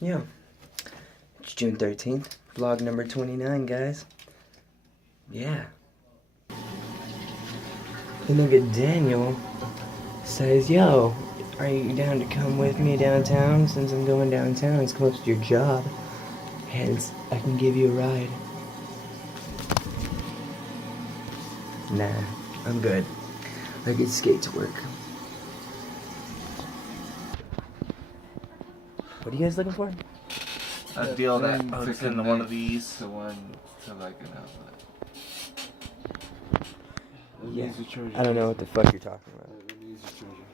Yeah. It's June 13th. Vlog number 29, guys. Yeah. And look at Daniel. Says, yo, are you down to come with me downtown? Since I'm going downtown, it's close to your job. Hence, I can give you a ride. Nah, I'm good. I get skate to work. What are you guys looking for? A deal that hooks into one of these to one to like an outlet. Yeah. I don't know what the fuck you're talking about. Let me use your charger.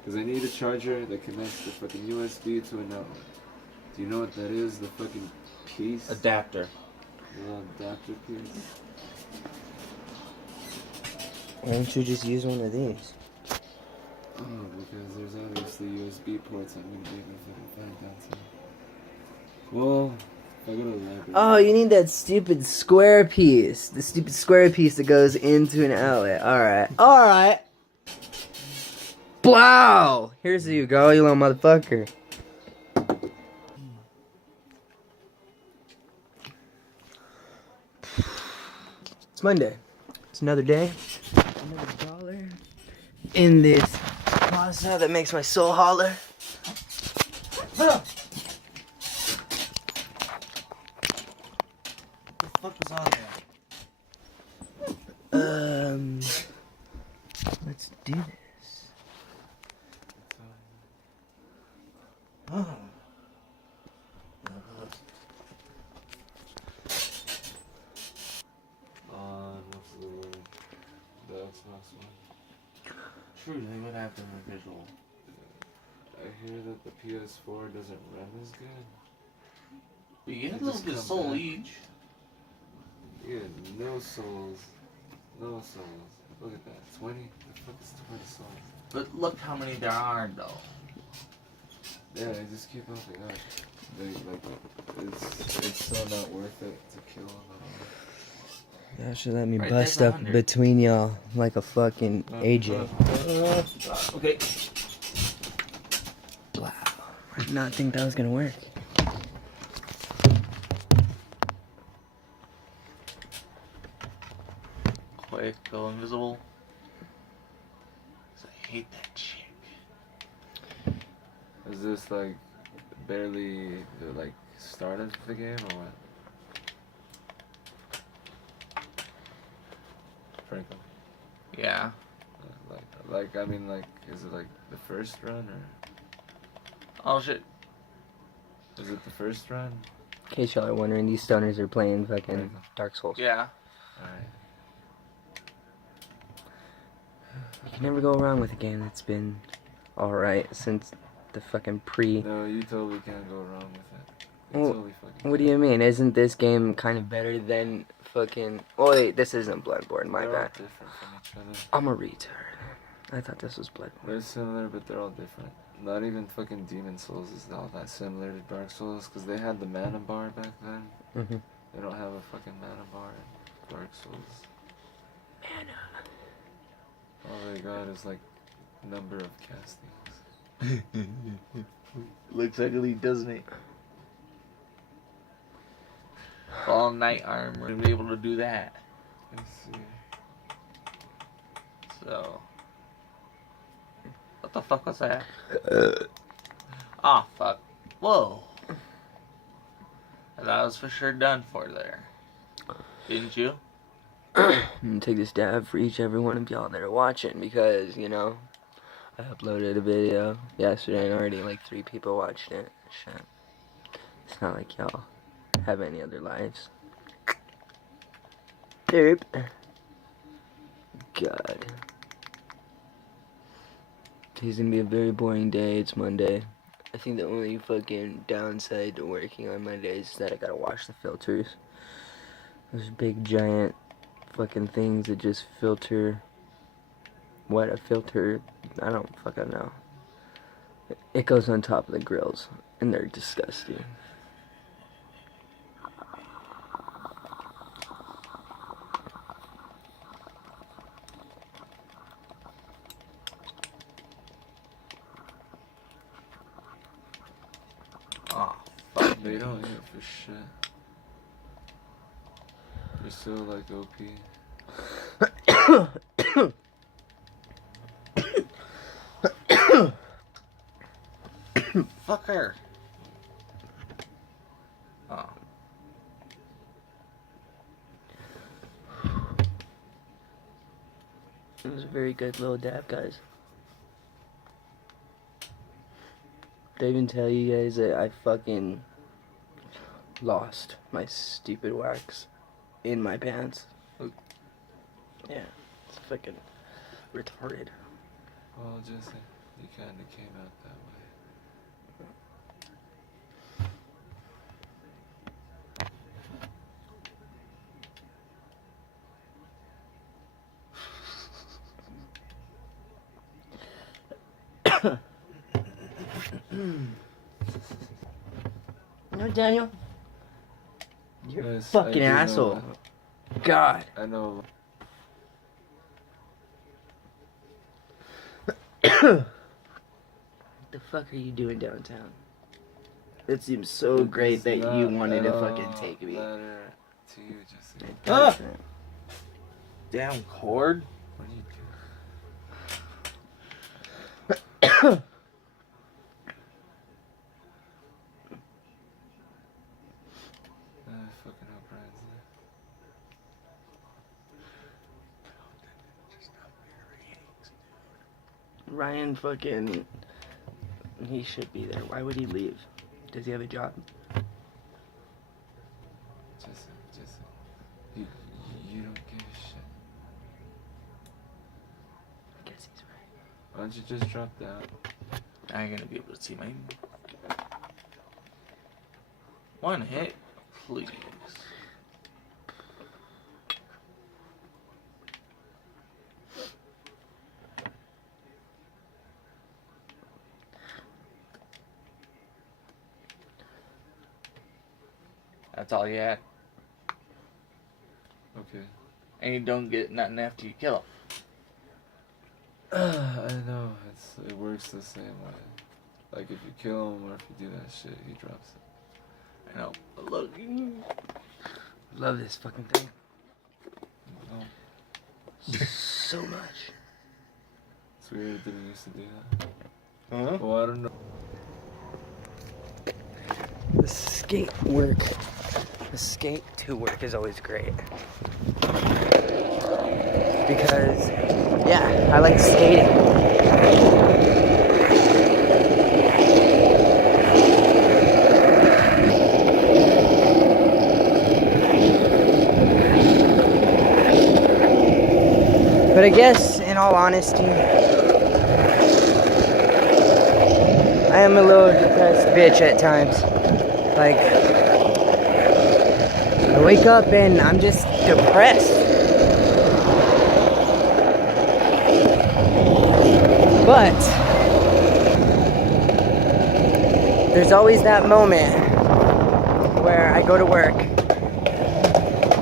Because I need a charger that connects the fucking USB to an outlet. Do you know what that is? The fucking piece? Adapter. The little adapter piece? Why don't you just use one of these? Oh, because there's obviously USB ports I'm going to be able to fucking find downtown. Well, if I go to the library... Oh, you need that stupid square piece. The stupid square piece that goes into an outlet. Alright. Alright. Blow! Here's you go, you little motherfucker. It's Monday. It's another day. Another dollar. In this pasta that makes my soul holler. What the fuck was on there? Let's do this. Oh. What's the word? The Xbox One. True, they would have them in visual. I hear that the PS4 doesn't run as good. But you get a They little just bit of come soul back. each. Yeah, no souls. No souls. Look at that. 20? The fuck is 20 souls? But look how many there are, though. Yeah, they just keep upping up. They, like, it's so not worth it to kill them at all. Y'all should let me Right, bust there's up 100. between y'all like a fucking AJ. Okay. Wow. I did not think that was gonna work. Quick, go invisible. 'Cause I hate that chick. Is this, like, barely, like, started the game or what? Franklin. Yeah. I mean, like, is it, like, the first run or? Oh shit. Is it the first run? In case y'all are wondering, these stoners are playing fucking Dark Souls. Yeah. Alright. You can never go wrong with a game that's been alright since the fucking pre... No, you totally can't go wrong with it. You Well, totally fucking what do you mean? Isn't this game kind of better than fucking... Oh wait, this isn't Bloodborne, my They're all bad. different from each other. I'm a retard. I thought this was Bloodborne. They're similar, but they're all different. Not even fucking Demon Souls is all that similar to Dark Souls, because they had the mana bar back then. Mm-hmm. They don't have a fucking mana bar in Dark Souls. Mana. All they got is, like, number of castings. Looks ugly, doesn't it? All night armor to be able to do that. Let's see. So. What the fuck was that? Ah, fuck. Whoa. That was for sure done for there. Didn't you? I'm gonna take this dab for every one of y'all that are watching because, you know, I uploaded a video yesterday and already like 3 people watched it. Shit. It's not like y'all have any other lives. Derp. God. Today's gonna be a very boring day. It's Monday. I think the only fucking downside to working on Mondays is that I gotta wash the filters. Those big giant fucking things that just filter what a filter, I don't fucking know. It goes on top of the grills and they're disgusting. Oh, They don't hit for shit. They're still like OP. Fucker. Oh. It was a very good little dab, guys. Did I even tell you guys that I fucking lost my stupid wax in my pants? Yeah, it's fucking retarded. Well, Jesse, you kind of came out that way. No, Daniel. You're a Yes, fucking I do know asshole. God. I know. What the fuck are you doing downtown? It seems so It great does that you not wanted at to fucking all take me. matter to you, Jesse. It doesn't. Damn cord. What are you doing? I fucking hope Ryan's there. Ryan fucking... He should be there. Why would he leave? Does he have a job? Jesse, you don't give a shit. I guess he's right. Why don't you just drop down? I ain't gonna be able to see my. One hit, please. That's all you had. Okay. And you don't get nothing after you kill him. I know, it works the same way. Like if you kill him or if you do that shit, he drops it. I know. But look. Love this fucking thing. No. So much. It's weird it didn't used to do that. Huh? Well, I don't know. The skate work. The skate to work is always great. Because, yeah, I like skating. But I guess, in all honesty, I am a little depressed bitch at times. Like, I wake up and I'm just depressed. But there's always that moment where I go to work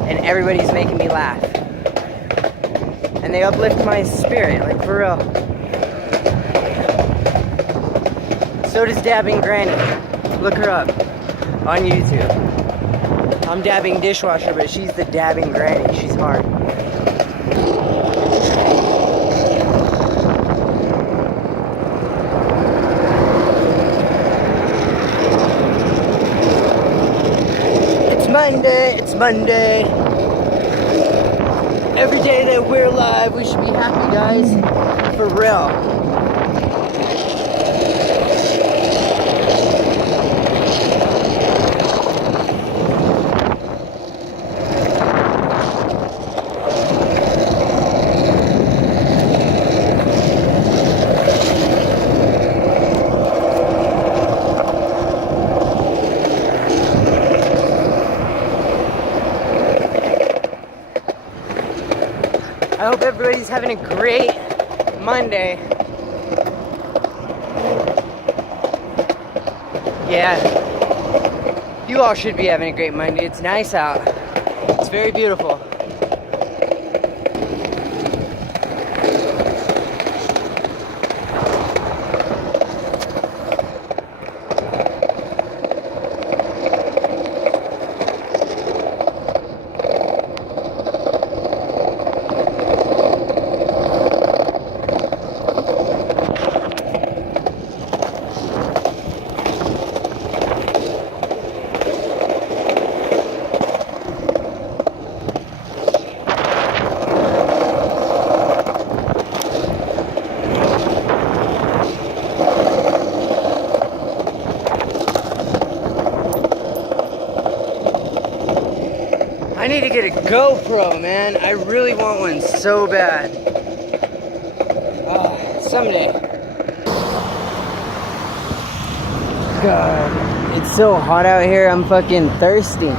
and everybody's making me laugh. And they uplift my spirit, like for real. So does Dabbing Granny. Look her up on YouTube. I'm dabbing Dishwasher, but she's the Dabbing Granny. She's hard. It's Monday, it's Monday. Every day that we're alive, we should be happy, guys. For real. I hope everybody's having a great Monday. Yeah, you all should be having a great Monday. It's nice out. It's very beautiful. get a GoPro, man. I really want one so bad. Oh, someday. God, it's so hot out here. I'm fucking thirsty.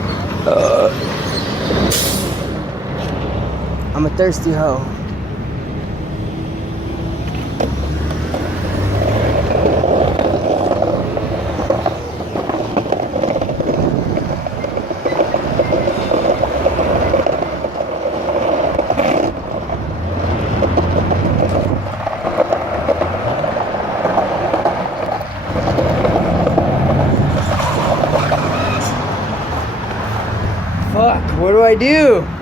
I'm a thirsty hoe. Fuck, what do I do?